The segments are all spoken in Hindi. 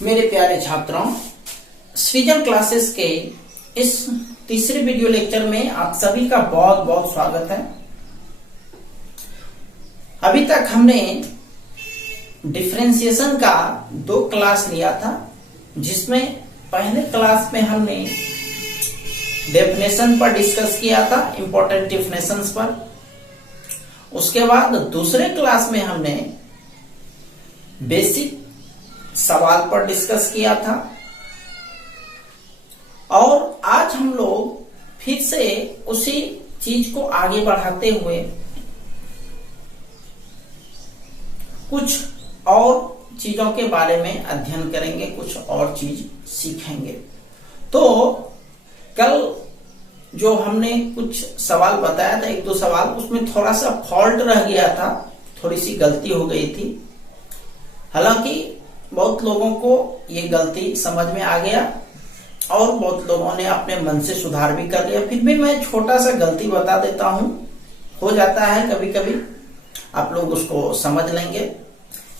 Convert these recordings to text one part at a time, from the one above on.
मेरे प्यारे छात्रों, सृजन क्लासेस के इस तीसरे वीडियो लेक्चर में आप सभी का बहुत बहुत स्वागत है। अभी तक हमने डिफरेंशिएशन का 2 क्लास लिया था, जिसमें पहले क्लास में हमने डेफिनेशन पर डिस्कस किया था, इंपॉर्टेंट डेफिनेशंस पर। उसके बाद दूसरे क्लास में हमने बेसिक सवाल पर डिस्कस किया था और आज हम लोग फिर से उसी चीज को आगे बढ़ाते हुए कुछ और चीजों के बारे में अध्ययन करेंगे, कुछ और चीज सीखेंगे। तो कल जो हमने कुछ सवाल बताया था, 1-2 सवाल, उसमें थोड़ा सा फॉल्ट रह गया था, थोड़ी सी गलती हो गई थी। हालांकि बहुत लोगों को ये गलती समझ में आ गया और बहुत लोगों ने अपने मन से सुधार भी कर लिया। फिर भी मैं छोटा सा गलती बता देता हूं, हो जाता है कभी कभी, आप लोग उसको समझ लेंगे।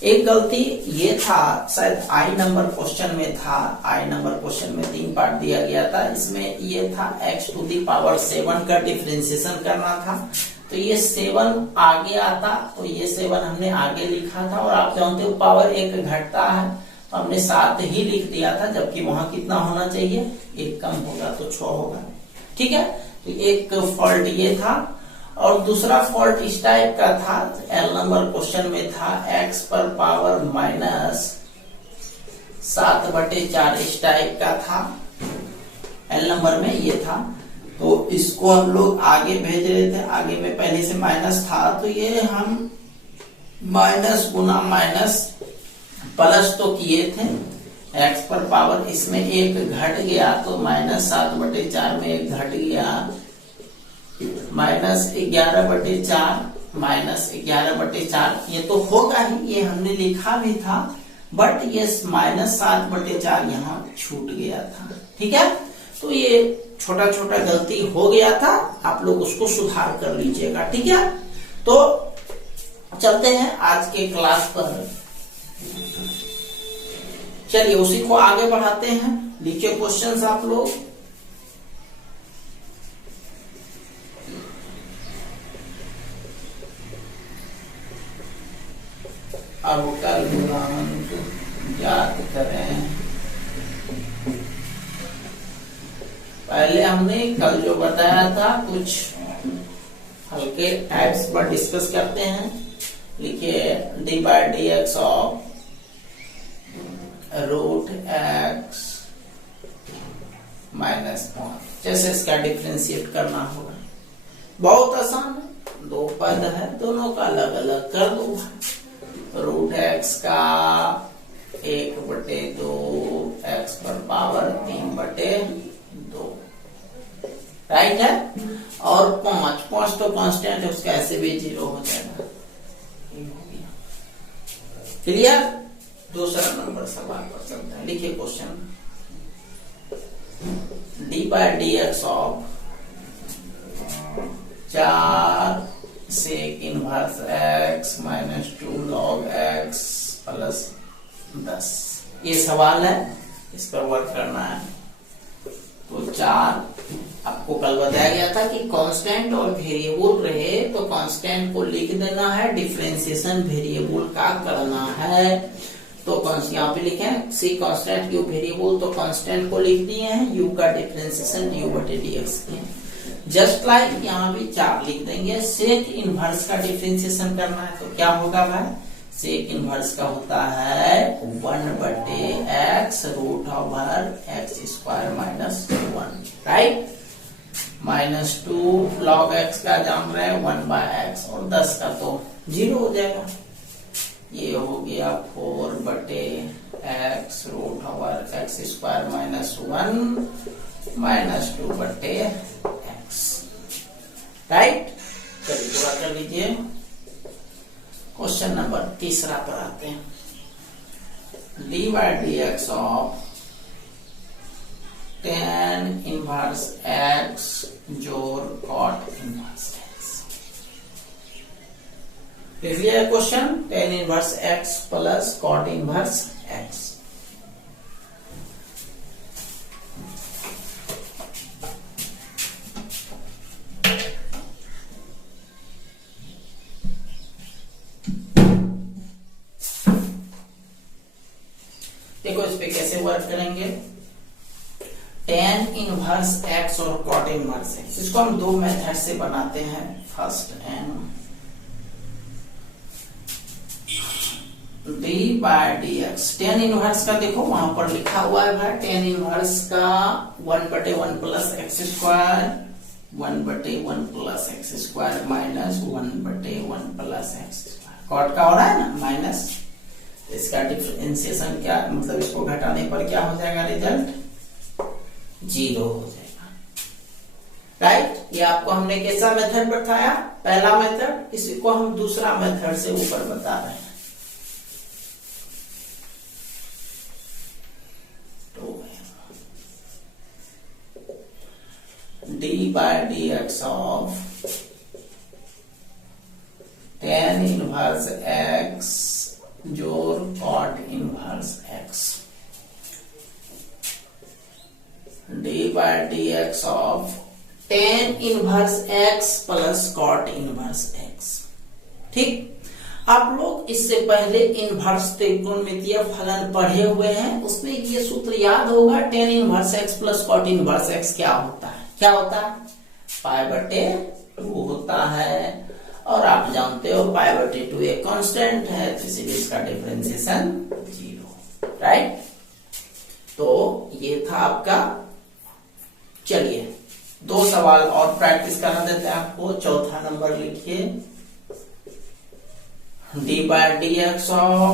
एक गलती ये था, शायद आई नंबर क्वेश्चन में था, आई नंबर क्वेश्चन में 3 पार्ट दिया गया था। इसमें ये था x⁴ का डिफरेंशिएशन करना था, तो ये 7 आगे आता, तो ये 7 हमने आगे लिखा था और आप जानते हो पावर 1 घटता है, तो हमने 7 ही लिख दिया था, जबकि वहां कितना होना चाहिए, 1 कम होगा तो 6 होगा। ठीक है, तो एक फॉल्ट ये था। और दूसरा फॉल्ट इस टाइप का था, एल नंबर क्वेश्चन में था x⁻⁷ इस टाइप का था, एल नंबर में ये था। तो इसको हम लोग आगे भेज रहे थे, आगे में पहले से माइनस था, तो ये हम माइनस गुना माइनस प्लस तो किए थे, x पर पावर इसमें 1 घट गया, तो -7/4 में 1 घट गया, -11/4 ये तो होगा ही, ये हमने लिखा भी था, बट ये -7/4 यहाँ छूट गया था। ठीक है, तो ये छोटा छोटा गलती हो गया था, आप लोग उसको सुधार कर लीजिएगा। ठीक है, तो चलते हैं आज के क्लास पर। चलिए उसी को आगे बढ़ाते हैं। लिखिए क्वेश्चंस आप लोग। अब कल याद करें, पहले हमने कल जो बताया था कुछ हल्के टाइप्स पर डिस्कस करते हैं। लिखिए d/dx ऑफ √x -1, जैसे इसका डिफरेंशिएट करना होगा। बहुत आसान है, 2 पद है, दोनों का अलग अलग कर दो। √x का 1/2, x पर पावर 3/2, राइट है। और 5 तो कांस्टेंट है, उसका ऐसे भी 0 हो जाएगा। क्लियर? दूसरा नंबर सवाल पर चलते हैं। लिखिए question, d/dx of 4 sec inverse x -2 log x plus 10, ये सवाल है, इस पर वर्क करना है। तो 4 आपको कल बताया गया था कि कांस्टेंट और वेरिएबल रहे तो कांस्टेंट को लिख देना है, डिफरेंशिएशन वेरिएबल का करना है। तो यहाँ पे लिखे सी कांस्टेंट यू वेरिएबल, तो कांस्टेंट को लिख दिए हैं, यू का डिफरेंशिएशन du/dx किए। जस्ट लाइक यहाँ भी 4 लिख देंगे। सेक इनवर्स का डिफरेंशिएशन करना है, तो क्या होगा भाई, सेक इनवर्स का होता है 1/x √x² -1, right. -2 log x का जान रहे हैं 1/x, और 10 का तो 0 हो जाएगा। ये हो गया 4/x √x² -1 -2/x, राइट। चलिए पूरा कर लीजिए। क्वेश्चन नंबर 3 पर आते हैं। d/dx of tan inverse x जोड़ cot इनवर्स x। लिख लिया question, tan inverse x plus cot inverse x। Method करेंगे, tan इनवर्स x और cot इनवर्स x। इसको हम दो मेथड से बनाते हैं। First n d by dx। tan inverse का देखो वहां पर लिखा हुआ है भाई, tan इनवर्स का 1/1 plus x square, 1/1 plus x square minus 1/1 plus x square. Cot का हो रहा है ना माइनस, इसका डिफरेंशिएशन क्या मतलब, इसको घटाने पर क्या हो जाएगा, रिजल्ट 0 हो जाएगा। राइट, ये आपको हमने कैसा मेथड बताया, पहला मेथड। इसी को हम दूसरा मेथड से ऊपर बता रहे हैं। तो d by dx of tan inverse x जोड़ cot inverse x, d by dx of tan inverse x plus cot inverse x। ठीक, आप लोग इससे पहले इनवर्स त्रिकोणमितीय फलन पढ़े हुए हैं, उसमें ये सूत्र याद होगा, tan inverse x plus cot inverse x क्या होता है, क्या होता है, π/2 होता है। और आप जानते हो π/2 एक कांस्टेंट है, तो इसीलिए इसका डिफरेंशिएशन 0। राइट, तो ये था आपका। चलिए दो सवाल और प्रैक्टिस करा देते हैं आपको। चौथा नंबर लिखिए, d बाय dx ऑफ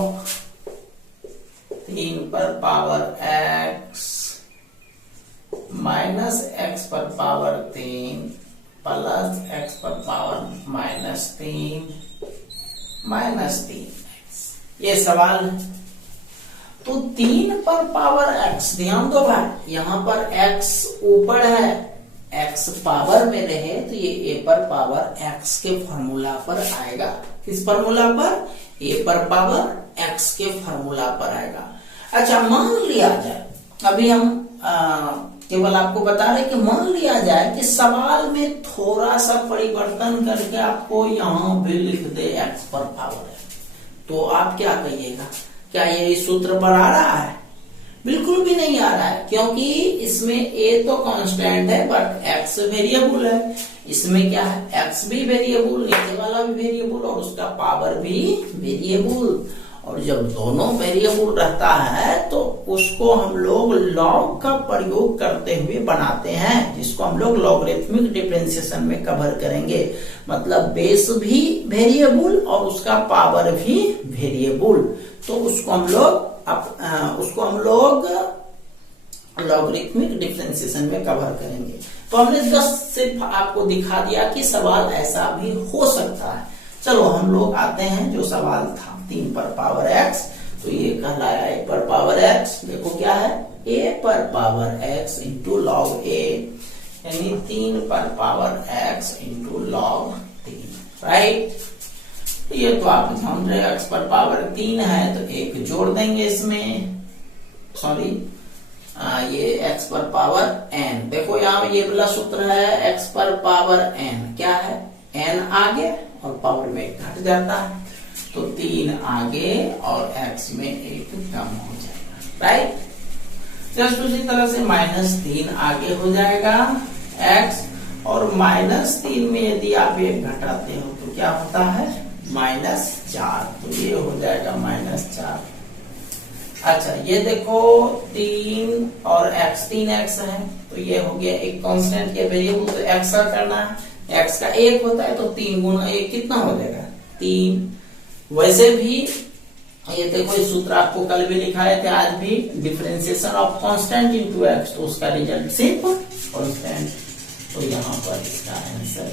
3 पर पावर x माइनस x पर पावर 3 प्लस x पर पावर माइनस 3 ये सवाल। तो 3 पर पावर x, ध्यान दो भाई, यहां पर x ऊपर है, x पावर में रहे तो ये a पर पावर x के फॉर्मूला पर आएगा। किस फॉर्मूला पर, a पर पावर x के फॉर्मूला पर आएगा। अच्छा, मान लिया जाए, अभी हम केवल आपको बता रहे कि मान लिया जाए कि सवाल में थोड़ा सा परिवर्तन करके आपको यहां भी लिख दे x पर पावर है, तो आप क्या कहिएगा, क्या ये सूत्र पर आ रहा है? बिल्कुल भी नहीं आ रहा है, क्योंकि इसमें a तो कांस्टेंट है बट x वेरिएबल है। इसमें क्या है, x भी वेरिएबल, नीचे वाला भी वेरिएबल और उसका पावर भी वेरिएबल। और जब दोनों वेरिएबल रहता है तो उसको हम लोग लॉग का प्रयोग करते हुए बनाते हैं, जिसको हम लोग लॉगरिथमिक डिफरेंशिएशन में कवर करेंगे। मतलब बेस भी वेरिएबल और उसका पावर भी वेरिएबल, तो उसको हम लोग लॉगरिथमिक डिफरेंशिएशन में कवर करेंगे। तो हमने जस्ट सिर्फ आपको दिखा दिया कि सवाल ऐसा भी हो सकता है। चलो हम लोग आते हैं जो सवाल था 3 पर पावर x, तो ये कहलाया a पर पावर x। देखो क्या है, a पर power x into log a, यानी 3 पर power x into log 3। Right, ये तो आप जान रहे, x पर पावर 3 है तो एक जोड़ देंगे इसमें, सॉरी ये x पर पावर n। देखो यहाँ ये वाला सूत्र है, x पर पावर n क्या है, n आगे और पावर में घट जाता है, तो 3 आगे और x में 1 कम हो जाएगा। राइट, जस्ट उसी तरह से -3 आगे हो जाएगा x, और -3 में यदि आप 1 घटाते हो तो क्या होता है, -4, तो ये हो जाएगा -4। अच्छा, ये देखो 3 और x, 3x है, तो ये हो गया एक कांस्टेंट, ये वेरिएबल, तो x का करना है, x का 1 होता है तो 3 गुना 1 कितना हो जाएगा, 3। वैसे भी ये देखो, इस सूत्र आपको कल भी लिखाए थे, आज भी, differentiation of constant into x, तो उसका रिजल्ट सिर्फ कांस्टेंट, तो यहाँ पर इसका आंसर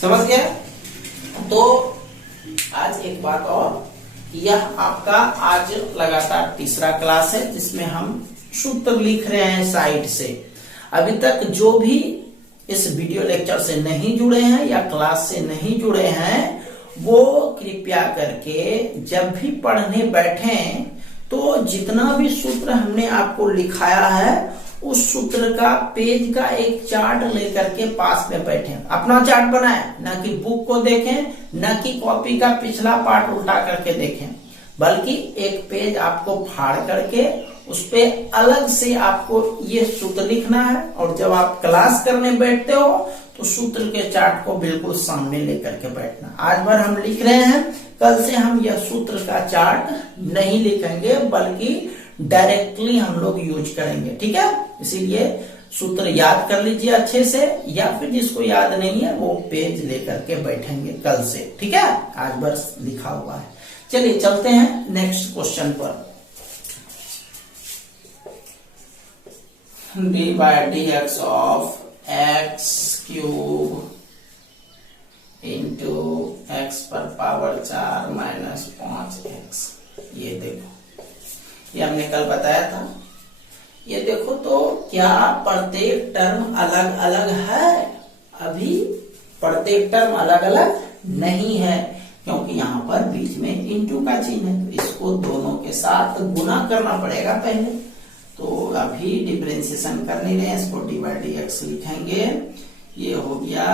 समझ गया। तो आज एक बात और, यह आपका आज लगातार तीसरा क्लास है जिसमें हम सूत्र लिख रहे हैं साइड से। अभी तक जो भी इस वीडियो लेक्चर से नहीं जुड़े हैं या क्लास से नहीं जुड़े हैं, वो कृपया करके जब भी पढ़ने बैठें तो जितना भी सूत्र हमने आपको लिखाया है उस सूत्र का पेज का एक चार्ट लेकर के पास में बैठें, अपना चार्ट बनाएं, ना कि बुक को देखें, ना कि कॉपी का पिछला पार्ट उल्टा करके देखें। बल्कि एक पेज आपको फाड़ करके उस पे अलग से आपको ये सूत्र लिखना है, और जब आप क्लास करने बैठते हो तो सूत्र के चार्ट को बिल्कुल सामने लेकर के बैठना। आज भर हम लिख रहे हैं, कल से हम यह सूत्र का चार्ट नहीं लिखेंगे, बल्कि डायरेक्टली हम लोग यूज करेंगे, ठीक है। इसीलिए सूत्र याद कर लीजिए अच्छे से, या फिर जिसको याद नहीं है वो पेज लेकर के बैठेंगे कल से, ठीक है। आज बस लिखा हुआ है। चलिए चलते हैं नेक्स्ट क्वेश्चन पर। D by D x of x cube into x पर पावर 4 माइनस 5x। ये देखो, ये हमने कल बताया था। ये देखो तो क्या प्रत्येक टर्म अलग अलग है? अभी प्रत्येक टर्म अलग अलग नहीं है, क्योंकि यहाँ पर बीच में इनटू का चिन्ह है, तो इसको दोनों के साथ गुना करना पड़ेगा पहले। तो अभी डिफरेंशिएशन कर नहीं रहे, इसको डी बाई डी एक्स लिखेंगे। ये हो गया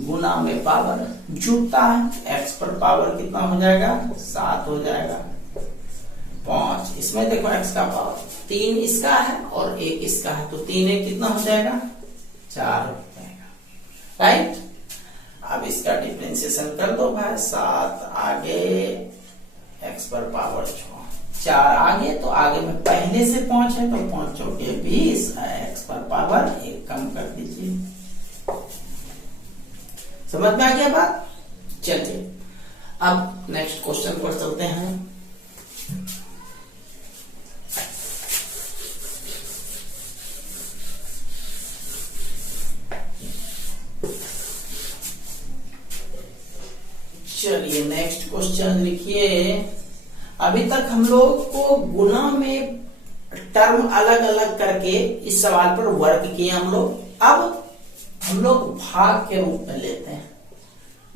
गुना में पावर जुड़ता है, एक्स पर पावर कितना हो जाएगा? 7 हो जाएगा। 5 इसमें देखो एक्स का पावर 3 इसका है और 1 इसका है, तो 3 1 कितना हो जाएगा? 4 हो जाएगा, राइट। अब इसका डिफरेंशिएशन कर दो भाई। 7 आगे एक्स पर पावर 4 आगे, तो आगे में पहले से 5 है, तो 5 चौके 20 एक्स पर पावर 1 कम कर दीजिए। समझ में आ गया बात? चलिए अब नेक्स्ट क्वेश्चन पर चलते हैं। चलिए नेक्स्ट क्वेश्चन लिखिए। अभी तक हम लोग को गुना में टर्म अलग अलग करके इस सवाल पर वर्क किए हम लोग। अब हम लोग भाग के रूप में लेते हैं।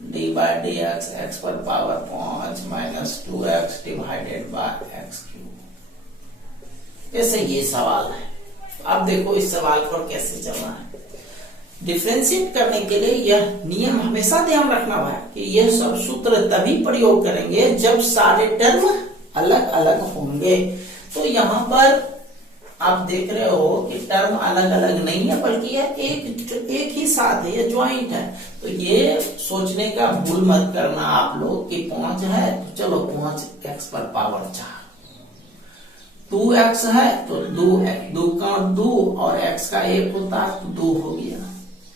D by d x, x पर power 5 minus 2x divided by x cube. जैसे ये सवाल है, अब देखो इस सवाल पर कैसे चलना है। डिफरेंशिएट करने के लिए यह नियम हमेशा ध्यान रखना है कि यह सब सूत्र तभी प्रयोग करेंगे जब सारे टर्म अलग अलग होंगे। तो यहाँ पर आप देख रहे हो कि टर्म अलग अलग नहीं है, बल्कि यह एक ही साथ है, ये ज्वाइंट है। तो ये सोचने का भूल मत करना आप लोग कि 5 है तो चलो 5 एक्स पर पावर 4, 2x है तो 2 का 2 और x का 1 होता है तो 2 हो गया,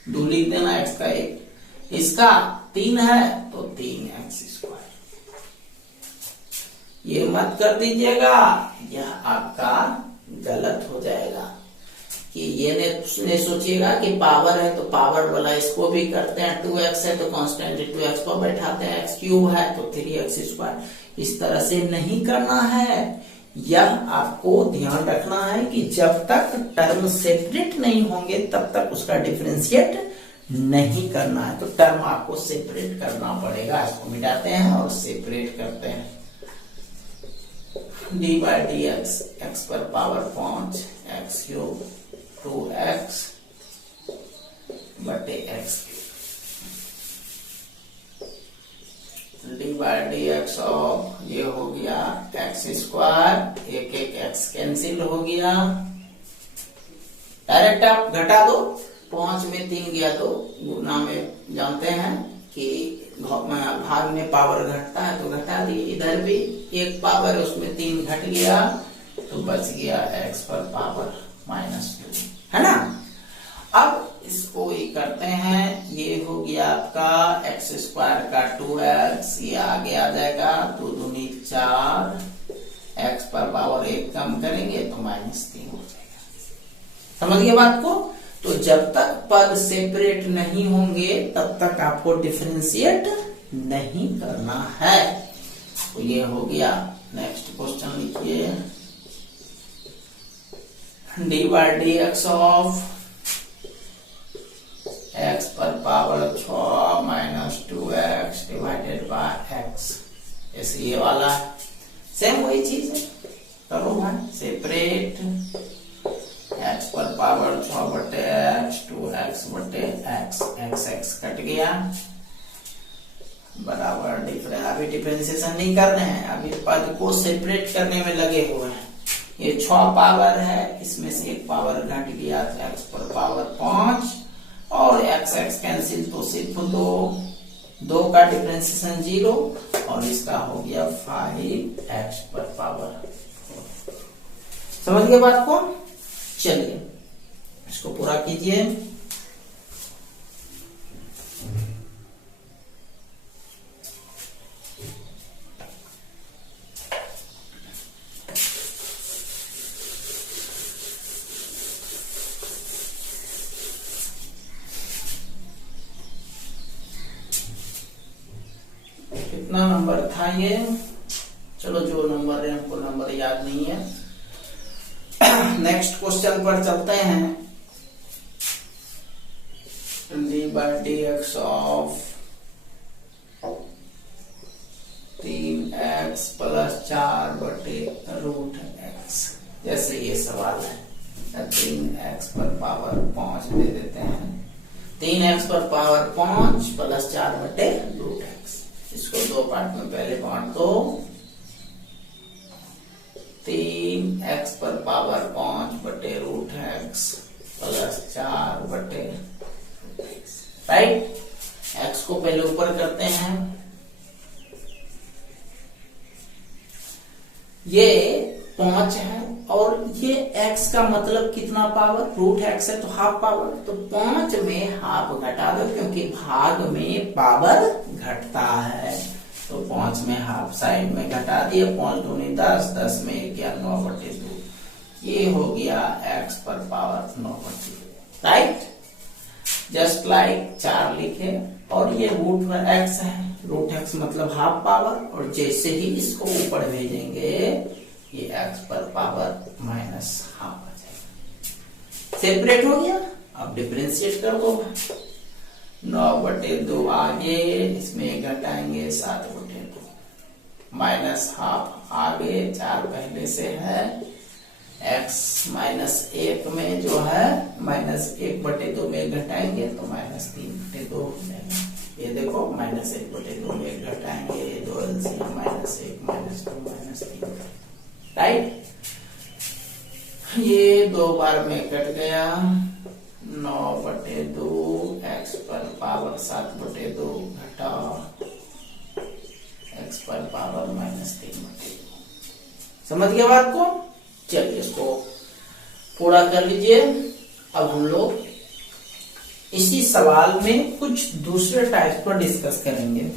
2 लिख देना x का 1। इसका 3 है तो 3x स्क्वायर। ये मत कर दीजिएगा, यह आपका गलत हो जाएगा कि ये ने सोचिएगा कि पावर है तो पावर वाला इसको भी करते हैं, 2x है तो कांस्टेंट 2x पर बैठाते हैं, x क्यूब है तो 3x स्क्वायर। इस तरह से नहीं करना है। यह आपको ध्यान रखना है कि जब तक टर्म सेपरेट नहीं होंगे तब तक उसका डिफरेंशिएट नहीं करना है। तो टर्म आपको सेपरेट करना पड़ेगा। इसको मिटाते हैं और सेपरेट करते हैं। D by d x, x पर पावर 5 एक्स क्यूब 2x बटे x cube. D by d x of ये हो गया एक्स स्क्वायर, एक एक्स कैंसिल हो गया। डायरेक्ट आप घटा दो, 5 में 3 गया तो गुना में जानते हैं कि भाग में पावर घटता है तो घटा दिए। इधर भी एक पावर है उसमें 3 घट गया तो बच गया x पर पावर -2, है ना। अब इसको ये करते हैं, ये हो गया आपका एक्स स्क्वायर का 2x, ये आगे आ जाएगा 2 दूनी 4, x पर पावर 1 कम करेंगे तो -3 हो जाएगा। समझ गए बात को? तो जब तक पद सेपरेट नहीं होंगे तब तक आपको डिफरेंशिएट नहीं करना है। तो ये हो गया। नेक्स्ट क्वेश्चन लिखिए। D by d x of x पर power 6 minus 2x divided by x। ऐसे ये वाला सेम वही चीज है, करो भाई सेपरेट। x पर पावर 6 बटे x, 2x बटे x, x कट गया बराबर अभी डिफरेंशिएशन नहीं कर रहे हैं, अभी पद को सेपरेट करने में लगे हुए हैं। ये 6 पावर है, इसमें से एक पावर घट गया तो x पर पावर 5 और x x कैंसिल तो सिर्फ 2 का डिफरेंशिएशन 0 और इसका हो गया 5x पर पावर 4। समझ गए बात को? चलिए इसको पूरा कीजिए। कितना नंबर था ये? चलो जो नंबर है, हमको नंबर याद नहीं है। नेक्स्ट क्वेश्चन पर चलते हैं। dx ऑफ 3x प्लस 4 बटे रूट x, जैसे ये सवाल है 3x पर पावर 5 दे देते हैं, 3x पर पावर 5 प्लस 4 बटे रूट x। इसको 2 पार्ट में पहले बांट दो। 3x पर पावर 5 बटे रूट x प्लस 4 बटे x, राइट। x को पहले ऊपर करते हैं। ये 5 है और ये x का मतलब कितना पावर? रूट x है तो हाफ पावर, तो 5 में हाफ घटा दो क्योंकि भाग में पावर घटता है, तो 5 में हाफ साइड में घटा दिए। 5 दूनी 10, 10 में 11, 9 बटे 2। ये हो गया x पर पावर 9 बटे 2, राइट। जस्ट लाइक 4 लिखे और ये रूट x है, रूट x मतलब हाफ पावर, और जैसे ही इसको ऊपर भेजेंगे ये x पर पावर माइनस हाफ आ जाएगा। सेपरेट हो गया, अब डिफरेंशिएट कर दो। 9 बटे 2 आगे, इसमें घटाएंगे 7 बटे 2 माइनस हाफ आगे, 4 पहले से है। x माइनस 1 में जो है माइनस 1 बटे 2 में घटाएंगे तो माइनस 3 बटे 2 हो जाएगा। ये देखो माइनस 1 बटे 2 में घटाएंगे, 2 LCM minus 1 minus 2 minus 3, right. ये 2 बार में कट गया। 9 बटे 2 x पर पावर 7 बटे 2 घटा x पर पावर माइनस 3 बटे 2। समझ गए बात को? चलिए इसको पूरा कर लीजिए। अब हम लोग इसी सवाल में कुछ दूसरे टाइप पर डिस्कस करेंगे।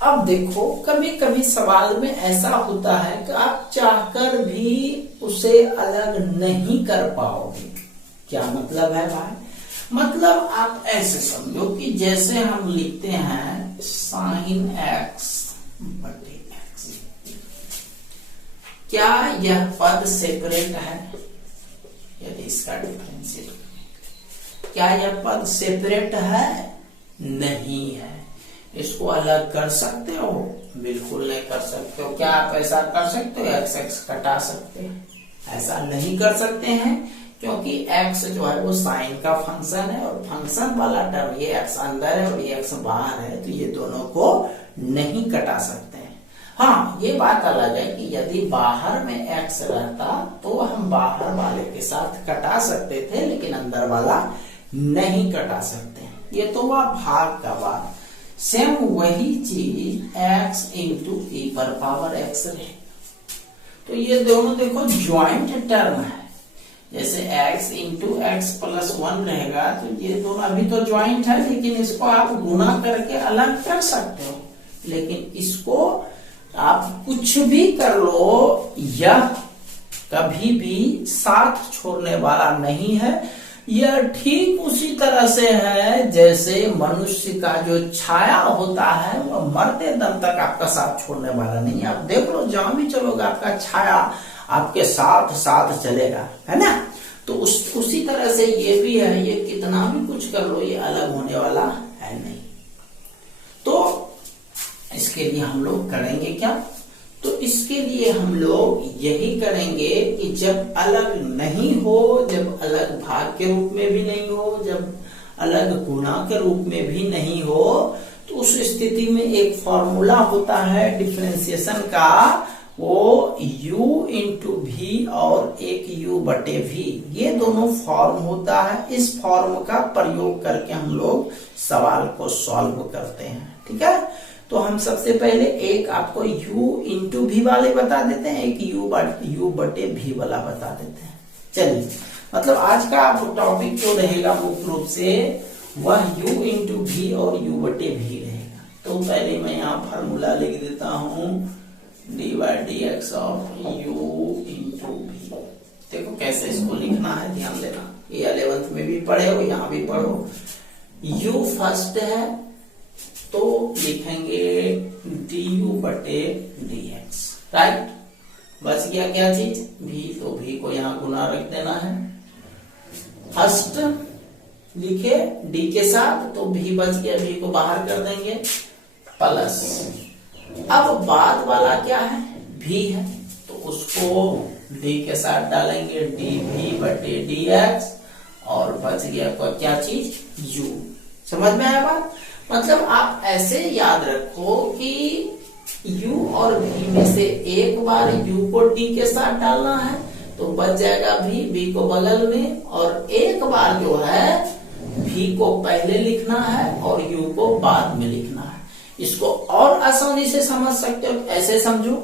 अब देखो, कभी कभी सवाल में ऐसा होता है कि आप चाहकर भी उसे अलग नहीं कर पाओगे। क्या मतलब है भाई? मतलब आप ऐसे समझो कि जैसे हम लिखते हैं साइन x बटे x, क्या यह पद सेपरेट है? यदि इसका डिफरेंशिएट, क्या यह पद सेपरेट है? नहीं है। इसको अलग कर सकते हो? बिल्कुल नहीं कर सकते हो। क्या आप ऐसा कर सकते हो? x x कटा सकते हैं? ऐसा नहीं कर सकते हैं क्योंकि x जो है वो साइन का फंक्शन है और फंक्शन वाला टर्म ये x अंदर है और ये x बाहर है, तो ये दोनों को नहीं कटा सकते हैं। हाँ, ये बात अलग है कि यदि बाहर में x रहता तो हम बाहर वाले के साथ कटा सकते थे, लेकिन अंदर वाला नहीं कटा सकते। ये तो हुआ भाग का बात। सेम वही चीज x इंटू e पर पावर x रहे, तो ये दोनों देखो ज्वाइंट टर्म है। जैसे x इंटू एक्स प्लस 1 रहेगा तो ये दोनों अभी तो ज्वाइंट है, लेकिन इसको आप गुना करके अलग कर सकते हो। लेकिन इसको आप कुछ भी कर लो, यह कभी भी साथ छोड़ने वाला नहीं है। यह ठीक उसी तरह से है जैसे मनुष्य का जो छाया होता है वह मरते दम तक आपका साथ छोड़ने वाला नहीं है। आप देख लो, जहां भी चलोगे आपका छाया आपके साथ साथ चलेगा, है ना। तो उसी तरह से ये भी है, ये कितना भी कुछ कर लो ये अलग होने वाला है नहीं। तो इसके लिए हम लोग करेंगे क्या, तो इसके लिए हम लोग यही करेंगे कि जब अलग नहीं हो, जब अलग भाग के रूप में भी नहीं हो, जब अलग गुणा के रूप में भी नहीं हो, तो उस स्थिति में एक फॉर्मूला होता है डिफरेंशिएशन का, वो u इंटू भी और एक u बटे भी, ये दोनों फॉर्म होता है। इस फॉर्म का प्रयोग करके हम लोग सवाल को सॉल्व करते हैं। ठीक है, तो हम सबसे पहले एक आपको u इंटू भी वाले बता देते हैं, एक u बटे भी वाला बता देते हैं। चलिए, मतलब आज का टॉपिक जो रहेगा मुख्य रूप से वह u इंटू भी और u बटे भी रहेगा। तो पहले मैं यहाँ फार्मूला लिख देता हूँ, D by d x of u into भी। देखो कैसे इसको लिखना है, ध्यान देना, ये 11th में भी पढ़े हो, यहाँ भी पढ़ो। u फर्स्ट है तो लिखेंगे du बटे dx, राइट। बच गया क्या चीज, भी, तो भी को यहाँ गुना रख देना है। फर्स्ट लिखे d के साथ, तो भी बच गया, भी को बाहर कर देंगे, प्लस। अब बाद वाला क्या है, भी है, तो उसको d के साथ डालेंगे dv बटे dx, और बच गया क्या चीज, u। समझ में आया बात। मतलब आप ऐसे याद रखो कि u और v में से एक बार u को d के साथ डालना है तो बच जाएगा v को बगल में, और एक बार जो है v को पहले लिखना है और u को बाद में लिखना है। इसको और आसानी से समझ सकते हो, ऐसे समझो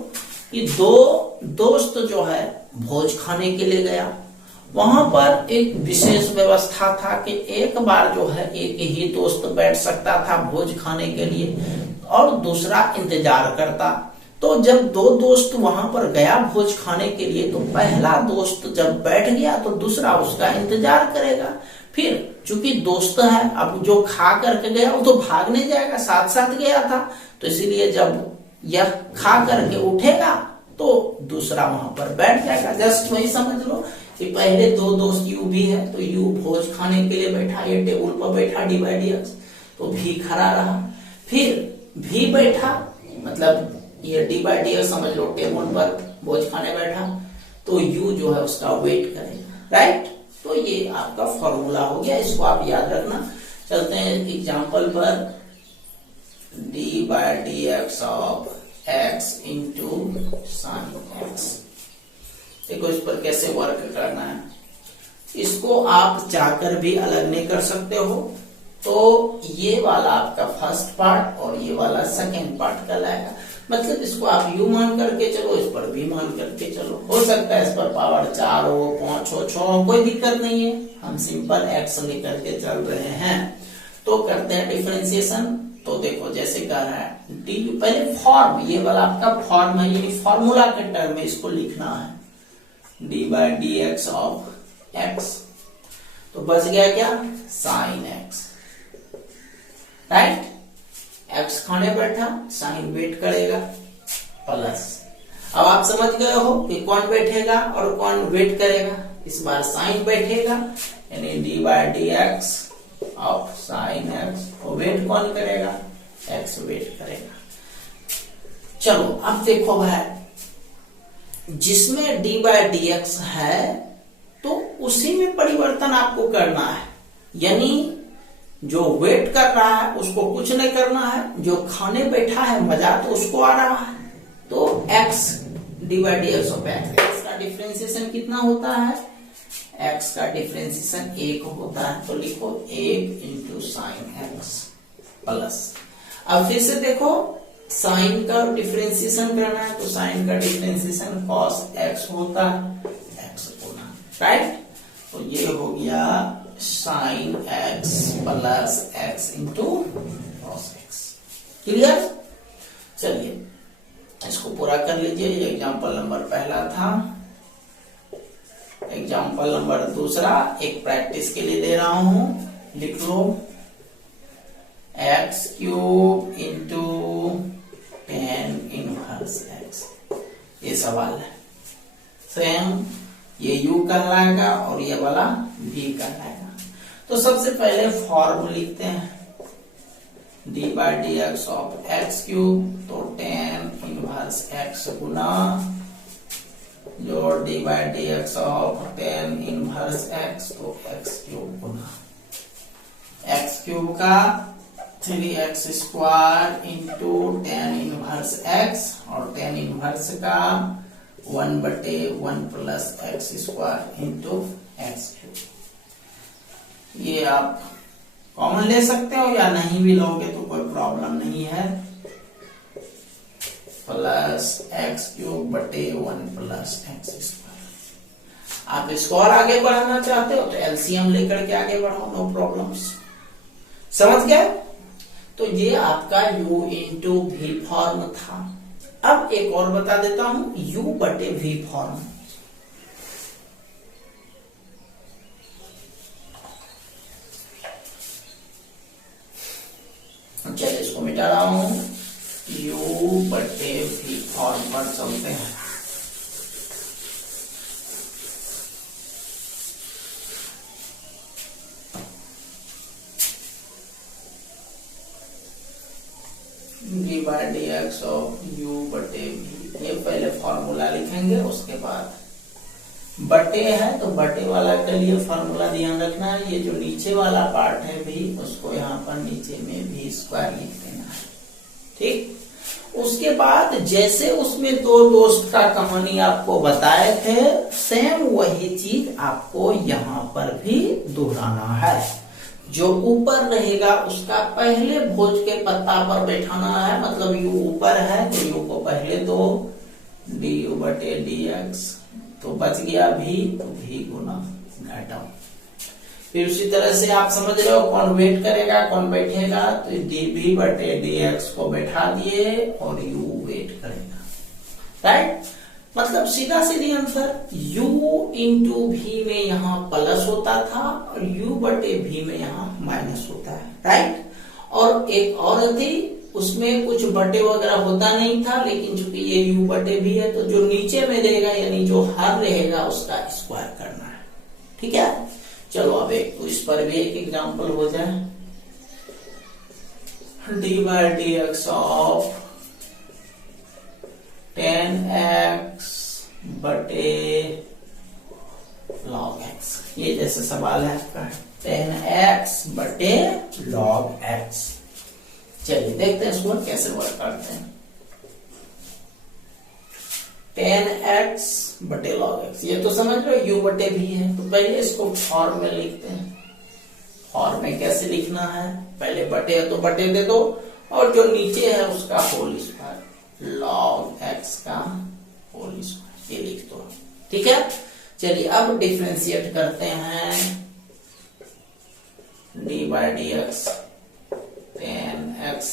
कि दो दोस्त जो है भोज खाने के लिए गया, वहां पर एक विशेष व्यवस्था था कि एक बार जो है एक ही दोस्त बैठ सकता था भोज खाने के लिए और दूसरा इंतजार करता। तो जब दो दोस्त वहां पर गया भोज खाने के लिए, तो पहला दोस्त जब बैठ गया तो दूसरा उसका इंतजार करेगा। फिर चूंकि दोस्त है, अब जो खा करके गया वो तो भागने जाएगा, साथ साथ गया था, तो इसीलिए जब यह खा करके उठेगा तो दूसरा वहां पर बैठ जाएगा। जस्ट वही समझ लो कि पहले दो दोस्त u भी है, तो u भोज खाने के लिए बैठा, ये टेबल पर बैठा डी बाई डी एक्स, तो भी खड़ा रहा। फिर भी बैठा, मतलब ये डी बाई डी एक्स समझ लो, टेबल पर भोज खाने बैठा, तो u जो है उसका वेट करेगा, राइट। तो ये आपका फॉर्मूला हो गया, इसको आप याद रखना। चलते हैं एग्जाम्पल पर, D by d x of x into sine x. देखो इस पर कैसे वर्क करना है, इसको आप चाहकर भी अलग नहीं कर सकते हो। तो ये वाला आपका फर्स्ट पार्ट और ये वाला सेकेंड पार्ट कहलाएगा। मतलब इसको आप u मान करके चलो, इस पर भी मान करके चलो, हो सकता है इस पर पावर 4 हो, 5 हो, 6 हो, कोई दिक्कत नहीं है, हम सिंपल x लेकर के चल रहे हैं। तो करते हैं डिफरेंशिएशन। तो देखो जैसे कह रहा है डी, पहले फॉर्म, ये वाला आपका फॉर्म है, ये फॉर्मूला के टर्म में इसको लिखना है, D by d x of x, तो बच गया क्या, साइन एक्स, राइट। एक्स खाने बैठा, साइन वेट करेगा, प्लस। अब आप समझ गए हो कि कौन बैठेगा और कौन वेट करेगा। इस बार साइन बैठेगा, यानी D by d x of sine x, और वेट कौन करेगा, एक्स वेट करेगा। चलो अब देखो भाई, जिसमें डी बाई डी एक्स है तो उसी में परिवर्तन आपको करना है, यानी जो वेट कर रहा है उसको कुछ नहीं करना है, जो खाने बैठा है मजा तो उसको आ रहा है। तो x D by d x of x का डिफरेंशिएशन कितना होता है, x का डिफरेंशिएशन 1 होता है, तो लिखो 1 इंटू साइन एक्स प्लस। अब फिर से देखो साइन का डिफरेंशिएशन करना है, तो साइन का डिफरेंशिएशन cos x होता है, x गुना, राइट। तो ये हो गया sine x plus x into cos x. Clear. चलिए इसको पूरा कर लीजिए। ये एग्जाम्पल नंबर पहला था। एग्जाम्पल नंबर दूसरा एक प्रैक्टिस के लिए दे रहा हूं, लिख लो x cube into 10 inverse x, ये सवाल है। सेम ये u कहलाएगा और ये वाला v कहलाएगा। तो सबसे पहले फॉर्म लिखते हैं, d by d x of x cube, तो टेन इनवर्स एक्स गुना जो D by d x of tan inverse x, तो एक्स क्यूब गुना एक्स क्यूब का 3x square into tan inverse x, और टेन इनवर्स का 1/1 plus x square into x cube. ये आप कॉमन ले सकते हो या नहीं भी लोगे तो कोई प्रॉब्लम नहीं है, प्लस एक्स क्यूब बटे 1 प्लस एक्स स्क्वायर। आप इसको और आगे बढ़ाना चाहते हो तो एलसीएम लेकर के आगे बढ़ाओ, नो प्रॉब्लम्स। समझ गए? तो ये आपका u इंटू वी फॉर्म था। अब एक और बता देता हूं, u बटे वी फॉर्म। चलिए इसको मिटा रहा हूं, u बटे वी फॉर्म पर चलते हैं। D by d x of you बटे वी, ये पहले फॉर्मूला लिखेंगे, उसके बाद बटे है तो बटे वाला के लिए फॉर्मूला ध्यान रखना है, ये जो नीचे वाला पार्ट है भी, उसको यहाँ पर नीचे में भी स्क्वायर लिख देना है, ठीक। उसके बाद जैसे उसमें दो दोस्त का कहानी आपको बताए थे, सेम वही चीज आपको यहाँ पर भी दोहराना है। जो ऊपर रहेगा उसका पहले भोज के पत्ता पर बैठाना है, मतलब यू ऊपर है तो यू को पहले दो, डी यू बटे डी एक्स, तो बच गया भी, तो भी गुना घटाओ। फिर उसी तरह से आप समझ रहे हो कौन वेट करेगा कौन बैठेगा, तो डी बी बटे डी एक्स को बैठा दिए और यू वेट करेगा, राइट। मतलब सीधा सीधी आंसर, u इंटू भी में यहाँ प्लस होता था और u बटे भी में यहाँ माइनस होता है, राइट। और एक और थी, उसमें कुछ बटे वगैरह होता नहीं था, लेकिन चूंकि ये u बटे भी है तो जो नीचे में रहेगा यानी जो हर रहेगा उसका स्क्वायर करना है, ठीक है। चलो अब एक तो इस पर भी एक एग्जाम्पल हो जाए, D by d x of 10x बटे log x, ये जैसे सवाल है आपका 10x बटे log x। चलिए देखते हैं इसको कैसे वर्क करते हैं। 10x बटे log x, ये तो समझ लो u बटे भी है, तो पहले इसको फॉर्म में लिखते हैं। फॉर्म में कैसे लिखना है, पहले बटे है तो बटे दे दो, और जो नीचे है उसका होल स्क्वायर, log x का होल स्क्वायर, ये लिख दो, ठीक है। चलिए अब डिफरेंशिएट करते हैं, d by d x 10x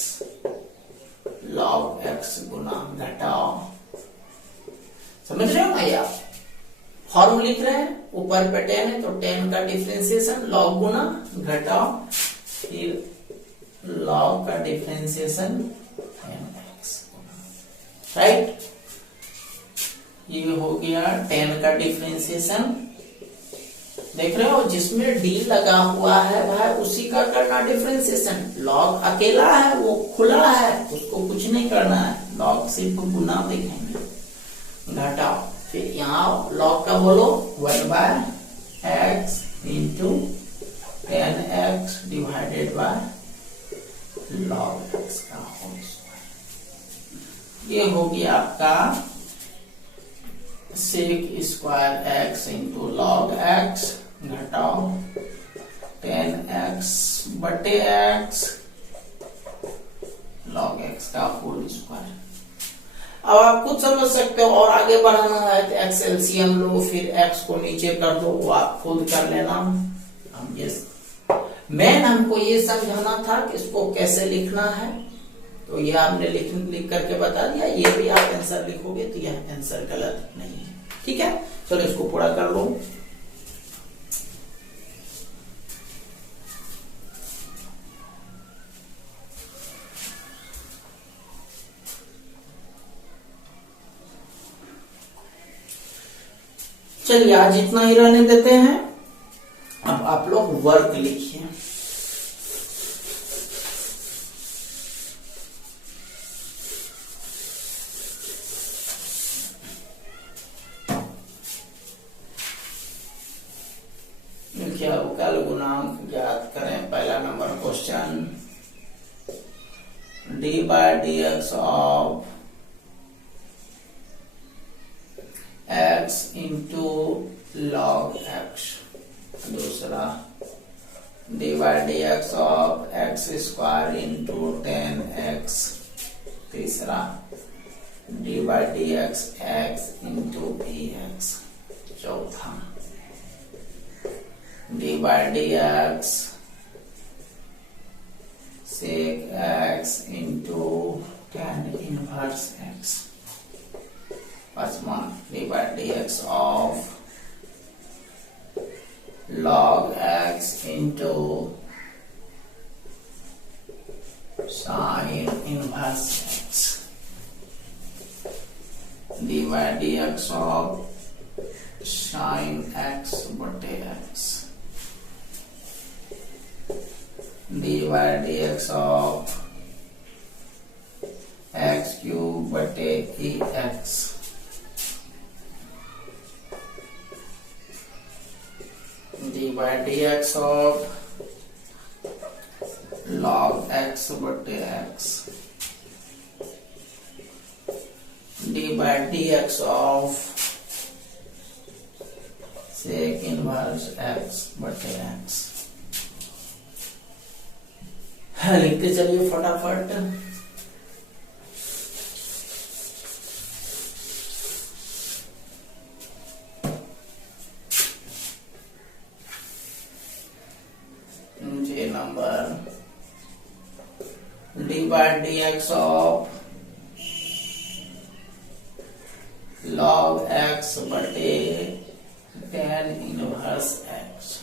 log x गुना घटाओ, समझ रहे हो ना, या फॉर्म लिख रहे हैं, ऊपर पे 10 है तो 10 का डिफरेंशिएशन log गुना घटाओ, फिर log का डिफरेंशिएशन 10x, राइट। ये हो गया 10 का डिफरेंशिएशन, देख रहे हो, जिसमें d लगा हुआ है भाई उसी का करना डिफरेंशिएशन। log अकेला है, वो खुला है, उसको कुछ नहीं करना है, log सिर्फ गुना देखेंगे, घटाओ, फिर यहाँ log का बोलो 1/x into 10x divided by log x का होल स्क्वायर। ये हो गया आपका sec square x into log x घटाओ 10x बटे x log x का होल स्क्वायर। अब आप खुद समझ सकते हो, और आगे बढ़ाना है तो x एलसीएम लो, फिर x को नीचे कर दो, वो आप खुद कर लेना। हम ये मेन हमको ये समझाना था कि इसको कैसे लिखना है, तो ये आपने लिख करके बता दिया। ये भी आप आंसर लिखोगे तो यह आंसर गलत नहीं है, ठीक है। चलो इसको पूरा कर लो। चलिए आज इतना ही रहने देते हैं। अब आप लोग वर्क लिखिए। संख्यावकल गुणांक ज्ञात करें। पहला number question, d by D x of x into log x. दूसरा, d by D x of x square into 10x। तीसरा, d by D x x into b x. चौथा, d by D x sec x into tan inverse x। पांचवा, d by D x of log x into sin inverse x। D by D x of sin x बटे x। D by D x of x cube बटे e x. D by D x of log x बटे x। D by D x of sec inverse x बटे x। लिखते चलिए फटाफट। ये नंबर, d by D x of log x बटे tan inverse x।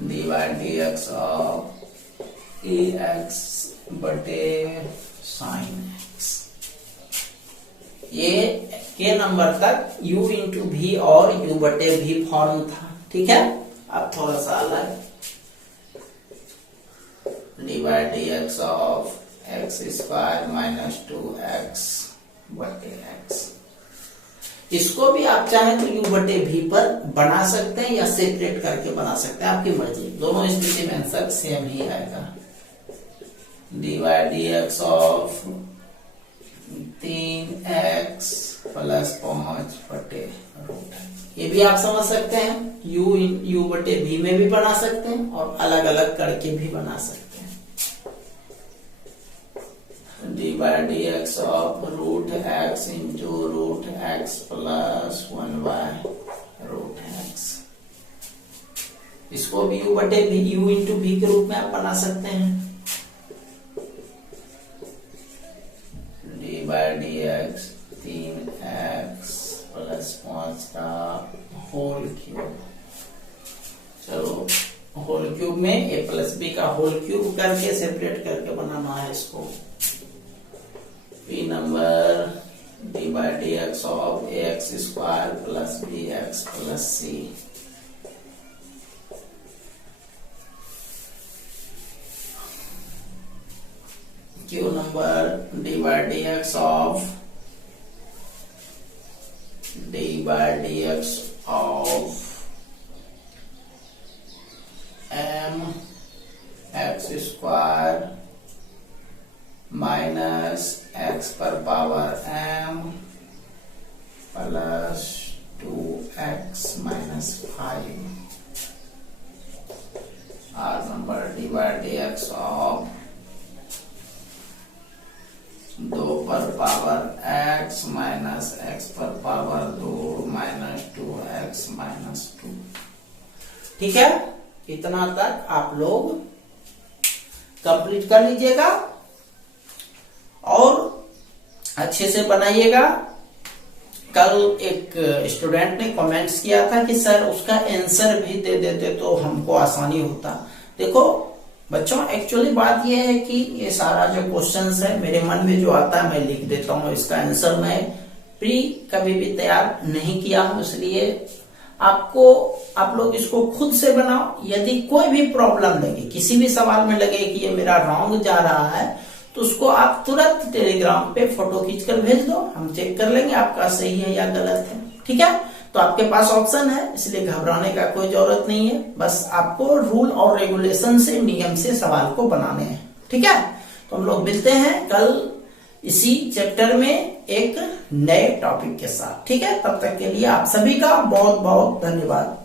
D by D x of a x बटे साइन एक्स। ये के नंबर तक u इंटू भी और u बटे भी फॉर्म था, ठीक है। अब थोड़ा सा अलग, D by D x of x square minus 2x बटे x। इसको भी आप चाहें तो u बटे भी पर बना सकते हैं या सेपरेट करके बना सकते हैं, आपकी मर्जी। दोनों स्थिति में आंसर सेम ही आएगा। D by D x of 3x plus 5 बटे रूट। ये भी आप समझ सकते हैं, u बटे भी में भी बना सकते हैं और अलग अलग करके भी बना सकते हैं। D by D x of root x into root x plus 1 by root x. इसको भी u बटे भी, u इंटू भी के रूप में आप बना सकते हैं। D by D x 3x plus 5 का होल क्यूब। चलो होल क्यूब में a प्लस बी का होल क्यूब करके सेपरेट करके बनाना है इसको। P number, d by D x of a x square plus b x plus c. Q number, d by D x of m x square minus x पर power m plus 2x minus 5। R number, d by D x of 2 पर पावर x माइनस x पर पावर 2 माइनस 2x माइनस 2। ठीक है, इतना तक आप लोग कंप्लीट कर लीजिएगा और अच्छे से बनाइएगा। कल एक स्टूडेंट ने कमेंट्स किया था कि सर उसका आंसर भी दे देते तो हमको आसानी होता। देखो बच्चों, एक्चुअली बात यह है कि ये सारा जो क्वेश्चंस है मेरे मन में जो आता है मैं लिख देता हूँ। इसका आंसर मैं कभी भी तैयार नहीं किया हूँ, इसलिए आप लोग इसको खुद से बनाओ। यदि कोई भी प्रॉब्लम लगे, किसी भी सवाल में लगे कि ये मेरा रॉन्ग जा रहा है, तो उसको आप तुरंत टेलीग्राम पे फोटो खींचकर भेज दो, हम चेक कर लेंगे आपका सही है या गलत है। ठीक है, तो आपके पास ऑप्शन है, इसलिए घबराने का कोई जरूरत नहीं है। बस आपको रूल और रेगुलेशन से, नियम से सवाल को बनाने हैं। ठीक है, तो हम लोग मिलते हैं कल इसी चैप्टर में एक नए टॉपिक के साथ। ठीक है, तब तक के लिए आप सभी का बहुत बहुत धन्यवाद।